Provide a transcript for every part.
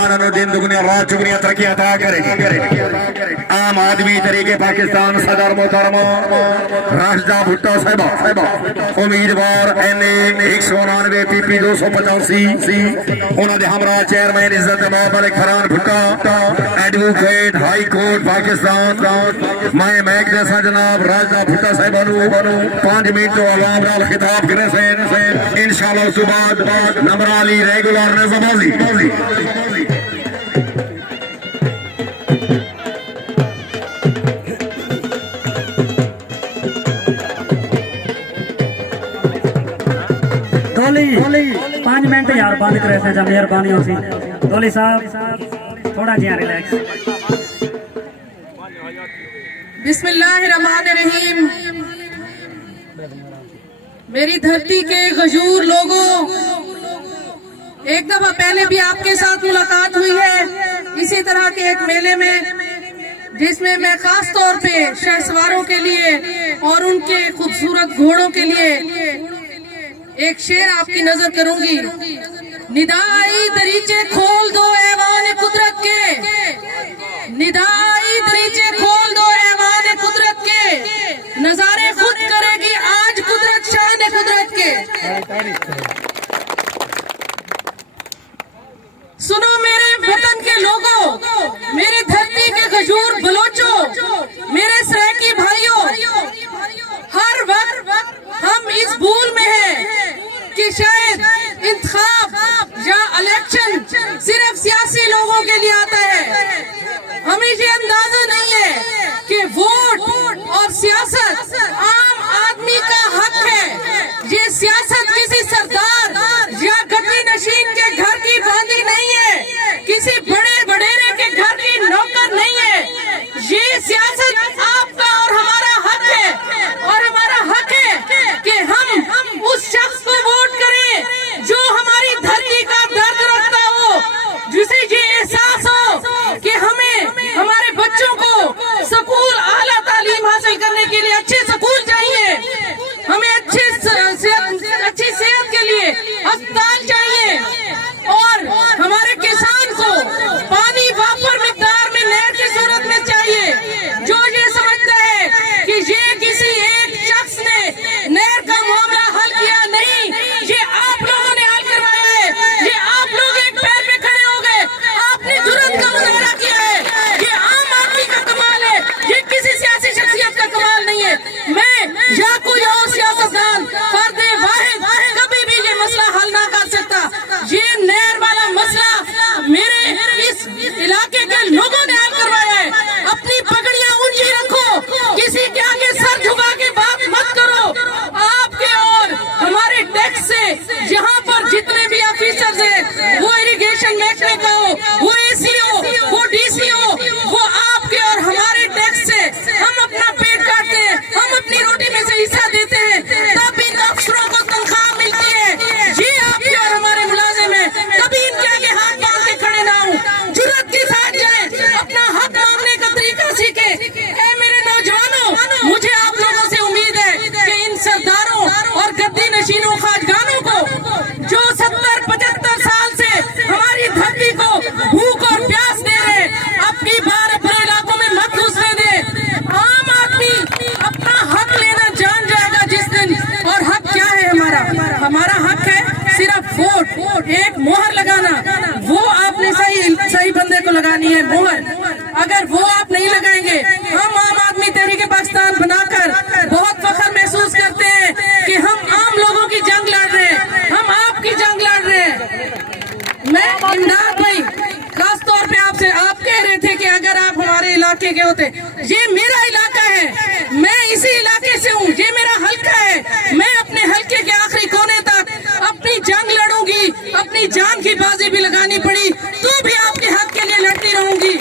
مسلمانوں دن دگنی اور رات چگنی ترقی عطا کرے. عام آدمی طریقے پاکستان صدر محترم راشدہ بھٹو صاحبہ امیدوار NA 199 PP 285 انہوں نے ہمراہ چیئرمین عزت مآب Malik Farhan Bhatta advocate high court Pakistan میں میک جیسا جناب راشدہ بھٹا صاحبہ 5 منٹ تو عوام رال خطاب کرنے سے انشاءاللہ اس بعد نمبر علی ریگولار نظم آزی. دولی 5 منٹ یار بند کرے سے جب مہربانی ہو سی. دولی صاحب تھوڑا جہاں ریلیکس. بسم اللہ الرحمن الرحیم. میری دھرتی کے غیور لوگوں، ایک دفعہ پہلے بھی آپ کے ساتھ ملاقات ہوئی ہے اسی طرح کے ایک میلے میں، جس میں میں خاص طور پہ شہر سواروں کے لیے اور ان کے خوبصورت گھوڑوں کے لیے ایک شعر آپ کی نظر کروں گی. ندائی دریچے کھول دو ایوان قدرت کے، ندائی دریچے کھول دو ایوان قدرت کے، نظارے خود کرے گی آج قدرت شان قدرت کے. سنو میرے وطن کے لوگوں، میری دھرتی کے غیور بلوچوں، میرے سرائکی بھائیوں، ہر وقت ہم اس بھول میں ہیں کہ شاید انتخاب یا الیکشن صرف سیاسی لوگوں کے لیے آتا ہے. ہمیں یہ اندازہ نہیں ہے کہ ووٹ اور سیاست عام آدمی کا حق ہے. یہ سیاست کسی سردار یا گدی نشین کے گھر کی باندھی نہیں ہے، کسی بڑے بڑیرے کے گھر کی نوکر نہیں ہے. یہ سیاست آپ کا اور ہمارا حق ہے، اور ہمارا حق ہے کہ ہم اس شخص کو ووٹ کریں جو ہماری دھرتی کا درد رکھتا ہو، جسے یہ احساس ہو کہ ہمیں ہمارے بچوں کو سکول اعلیٰ تعلیم حاصل کرنے کے لیے اچھے سکول چاہیے، ہمیں اچھی صحت کے لیے ہسپتال چاہیے، اور ہمارے کسان کو پانی وافر مقدار میں نہر کی صورت میں چاہیے. جو یہ سمجھتا ہے کہ یہ کسی ایک شخص نے نہر کا معاملہ حل کیا، نہیں، یہ آپ لوگوں نے حل کروایا ہے. یہ آپ لوگ ایک پیر پہ کھڑے ہو گئے، آپ نے جرأت کا مظاہرہ کیا ہے. یہ عام آدمی کا کمال ہے، یہ کسی سیاسی شخصیت کا کمال نہیں ہے. میں یا کوئی اور سیاستدان فرد واحد کبھی بھی یہ مسئلہ حل نہ کر سکتا. یہ نہر والا مسئلہ میرے اس علاقے کے لوگوں نے حل کروایا ہے. اپنی پگڑیاں اونچی رکھو، کسی کے آگے سر جھکا کے بات مت کرو. آپ کے اور ہمارے ٹیکس سے یہاں پر جتنے بھی آفیسرز ہیں، وہ اریگیشن محکمے کا ہو، وہ ACO، وہ DCO، وہ آپ کے اور ہمارے ٹیکس سے ہم اپنا پیٹ کاٹتے ہیں، ہم اپنی روٹی میں سے حصہ دیتے ہیں، تب ان افسروں کو تنخواہ ملتی ہے. یہ آپ کے اور ہمارے ملازم ہیں، کبھی ان کے آگے ہاتھ باندھ کے کھڑے نہ ہوں. جرأت کے ساتھ جائیں، اپنا حق مانگنے کا طریقہ سیکھیں. اے میرے نوجوانوں، مجھے آپ لوگوں سے امید ہے کہ ان سرداروں اور گدی نشینوں خواجگانوں کو جو 70-75 سال سے ہماری دھرتی کو بھوک اور پیاس دے رہے، اب کی بار اپنے علاقوں میں مت گھسنے دیں. عام آدمی اپنا حق لینا جان جائے گا جس دن. اور حق کیا ہے ہمارا؟ ہمارا حق ہے صرف ووٹ، ایک مہر لگانا. وہ آپ نے صحیح بندے کو لگانی ہے مہر. اگر وہ آپ نہیں لگائیں گے، ہم عام آدمی تحریک پاکستان بنا کر بہت فخر محسوس کرتے ہیں کہ ہم عام لوگوں کی جنگ لڑ رہے ہیں، ہم آپ کی جنگ لڑ رہے ہیں. میں امداد بھائی خاص طور پہ آپ کہہ رہے تھے کہ اگر آپ ہمارے علاقے کے ہوتے. یہ میرا علاقہ ہے، میں اسی علاقے سے ہوں، یہ میرا حلقہ ہے. میں اپنے حلقے کے آخری کونے تک اپنی جنگ لڑوں گی. اپنی جان کی بازی بھی لگانی پڑی تو بھی آپ کے حق کے لیے لڑتی رہوں گی.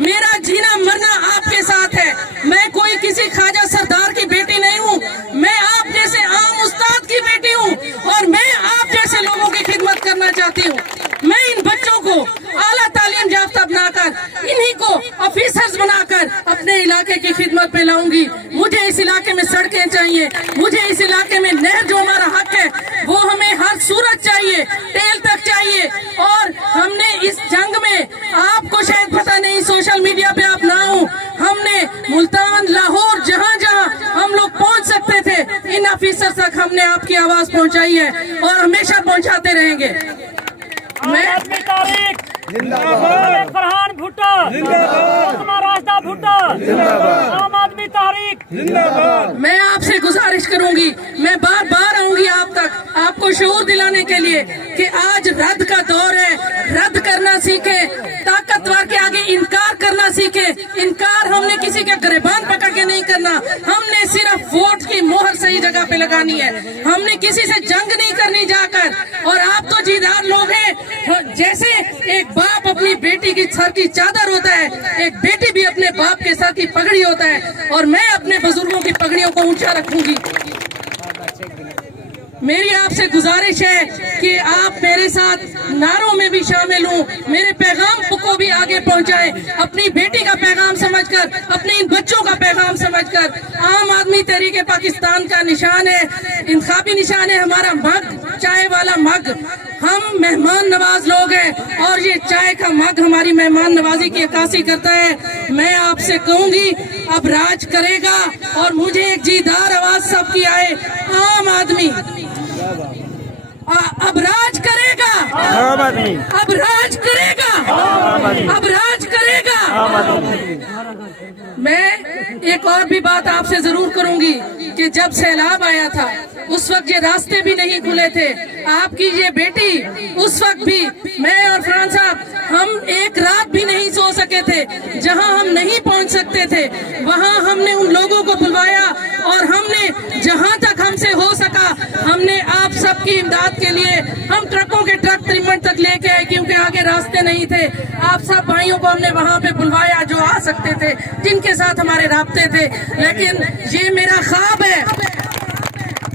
میرا جینا مرنا آپ کے ساتھ ہے. میں کوئی کسی خواجہ سردار کی بیٹی نہیں ہوں، میں آپ جیسے عام استاد کی بیٹی ہوں، اور میں آپ جیسے لوگوں کی خدمت کرنا چاہتی ہوں. میں ان بچوں کو اعلیٰ تعلیم یافتہ بنا کر، انہی کو آفیسرز بنا کر اپنے علاقے کی خدمت پہ لاؤں گی. مجھے اس علاقے میں سڑکیں چاہیے، مجھے اس علاقے میں نہر جو ہمارا حق ہے وہ ہمیں ہر صورت چاہیے، تیل تک چاہیے. اور ہم نے اس جنگ میں में आपको शायद पता नहीं, सोशल मीडिया पे आप ना हो, हमने मुल्तान, लाहौर, जहाँ जहाँ हम लोग पहुँच सकते थे, इन ऑफिसर तक हमने आपकी आवाज पहुँचाई है और हमेशा पहुँचाते रहेंगे। मैं जिंदाबाद फरहान भुट्टो जिंदाबाद, राजदा भुट्टो जिंदाबाद, आम आदमी तारीख जिंदाबाद। मैं आपसे गुजारिश करूंगी, मैं बार बार आऊंगी आप तक, आपको शऊर दिलाने के लिए कि आज रद्द का दौर है, रद्द करना सीखे, ताकतवर के आगे इनकार करना सीखे। इनकार हमने किसी के गिरबान पकड़ के नहीं करना, हमने सिर्फ वोट की मोहर सही जगह पे लगानी है, हमने किसी से जंग नहीं करनी जाकर। और आप तो जीदार लोग हैं, जैसे एक बाप अपनी बेटी की सर की चादर होता है, एक बेटी भी अपने बाप के सर की पगड़ी होता है, और मैं अपने बुजुर्गों की पगड़ियों को ऊंचा रखूंगी। मेरी आपसे गुजारिश है कि आप मेरे साथ नारों में भी शामिल हों, मेरे पैगाम को भी आगे पहुंचाएं, अपनी बेटी का पैगाम समझकर, अपने इन बच्चों का पैगाम समझकर। आम आदमी तहरीक पाकिस्तान का निशान है, इंतखाबी निशान है हमारा मग, चाय वाला मग। हम मेहमान नवाज लोग हैं और ये चाय का मग हमारी मेहमान नवाजी की अक्कासी करता है। मैं आपसे कहूंगी, अब राज करेगा, और मुझे एक जीदार आवाज सबकी आए, आम आदमी अब राज करेगा, अब राज करेगा, अब राज करेगा। मैं एक और भी बात आपसे जरूर करूंगी कि जब सैलाब आया था उस वक्त ये रास्ते भी नहीं खुले थे, आपकी ये बेटी उस वक्त भी, मैं और फरहान साहब, हम एक रात भी नहीं सो सके थे। जहां हम नहीं पहुंच सकते थे वहां हमने उन लोगों को बुलवाया, और हमने जहां तक हमसे हो सका हमने आप सबकी इमदाद के लिए हम ट्रकों के ट्रक त्रिमंड तक लेके आए, क्योंकि आगे रास्ते नहीं थे। आप सब भाइयों को हमने वहां पे बुलवाया जो आ सकते थे, जिनके साथ हमारे राब्ते थे। लेकिन ये मेरा ख्वाब है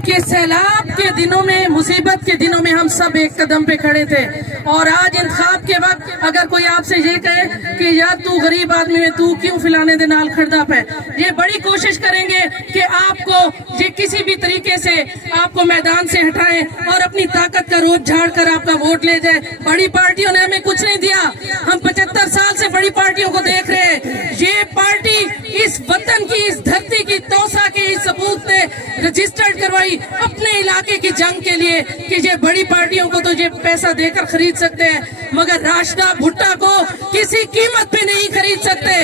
कि सैलाब के दिनों में, मुसीबत के दिनों में हम सब एक कदम पे खड़े थे, और आज इंतखाब के वक्त अगर कोई आपसे ये कहे कि यार तू गरीब आदमी है, तू क्यों फिलाने दे नाल खड़दा पे, ये बड़ी कोशिश करेंगे कि आपको ये किसी भी तरीके से आपको मैदान से हटाएं और अपनी ताकत का रोप झाड़ कर आपका वोट ले जाए। बड़ी पार्टियों ने हमें कुछ नहीं दिया, हम 75 साल से बड़ी पार्टियों को देख रहे हैं। ये पार्टी इस वतन की, इस धरती की, तौसा के इस सबूत ने रजिस्टर्ड करवाई अपने इलाके की जंग के लिए कि ये बड़ी पार्टियों को तो ये पैसा देकर खरीद सकते हैं, मगर राशिदा भुट्टा को किसी कीमत पे नहीं खरीद सकते।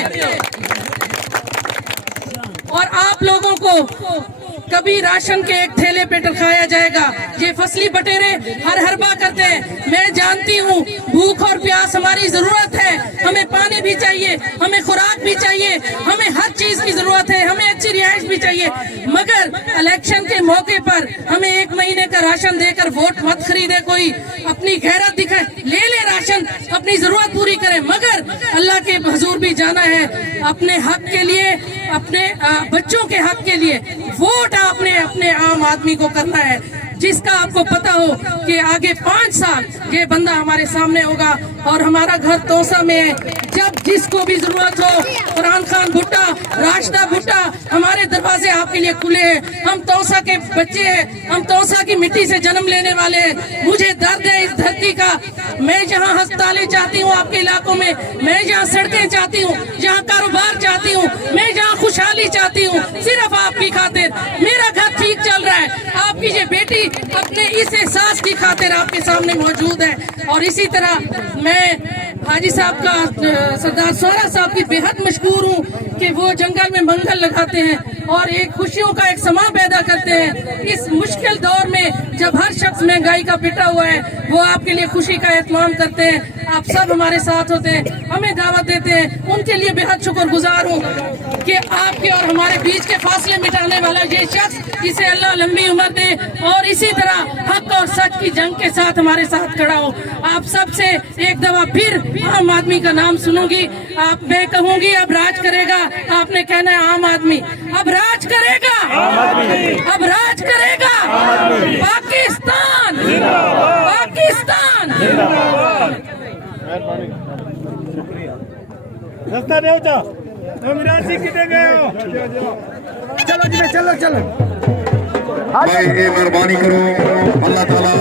और आप लोगों को कभी राशन के एक थैले पे टरकाया जाएगा। ये फसली बटेरे हर हरबा करते हैं, मैं जानती हूँ भूख और प्यास हमारी जरूरत है, हमें पानी भी चाहिए, हमें खुराक भी चाहिए, हमें हर चीज की जरूरत है, हमें अच्छी रिहाइश भी चाहिए, मगर इलेक्शन के मौके पर हमें 1 महीने का राशन देकर वोट मत खरीदे। कोई अपनी गैरत दिखाए, ले ले राशन, अपनी जरूरत पूरी करे, मगर अल्लाह के हुजूर भी जाना है, अपने हक के लिए, अपने बच्चों के हक के लिए वोट आपने अपने आम आदमी को करना है, जिसका आपको पता हो कि आगे 5 साल ये बंदा हमारे सामने होगा और हमारा घर तौसा में है। जब जिसको भी जरूरत हो, फरहान खान भुट्टा, राशिदा भुट्टा, हमारे दरवाजे आपके लिए खुले हैं। हम तौसा के बच्चे हैं, हम तौसा की मिट्टी से जन्म लेने वाले हैं। मुझे दर्द है इस धरती का। मैं जहाँ अस्पतालें चाहती हूँ आपके इलाकों में, मैं जहाँ सड़कें चाहती हूँ, जहाँ कारोबार चाहती हूँ, मैं जहाँ खुशहाली चाहती हूँ, सिर्फ आपकी खातिर। मेरा घर ठीक चल रहा है, आपकी ये बेटी अपने इस एहसास की खातिर आपके सामने मौजूद है। और इसी तरह मैं हाजी साहब का, सरदार सोहरा साहब की बेहद मशहूर हूँ कि वो जंगल में मंगल लगाते हैं और एक खुशियों का एक समा पैदा करते हैं। इस मुश्किल दौर में जब हर शख्स महंगाई का पिटा हुआ है, वो आपके लिए खुशी का एहतमाम करते हैं। आप सब हमारे साथ होते हैं, हमें दावत देते हैं, उनके लिए बेहद शुक्रगुजार हूँ कि आपके और हमारे बीच के फासले मिटाने वाला ये शख्स, इसे अल्लाह लंबी उम्र दे और इसी तरह हक और सच की जंग के साथ हमारे साथ खड़ा हो। आप सबसे एक दफा फिर आम आदमी का नाम सुनूंगी। आप, मैं कहूंगी अब राज करेगा, आपने कहना है आम आदमी। अब राज करेगा, अब राज करेगा पाकिस्तान, पाकिस्तान। रास्ता नहीं होता, मिरासी कितने गए हो? चलो जी, चलो चलो भाई, मेहरबानी करो, अल्लाह ताला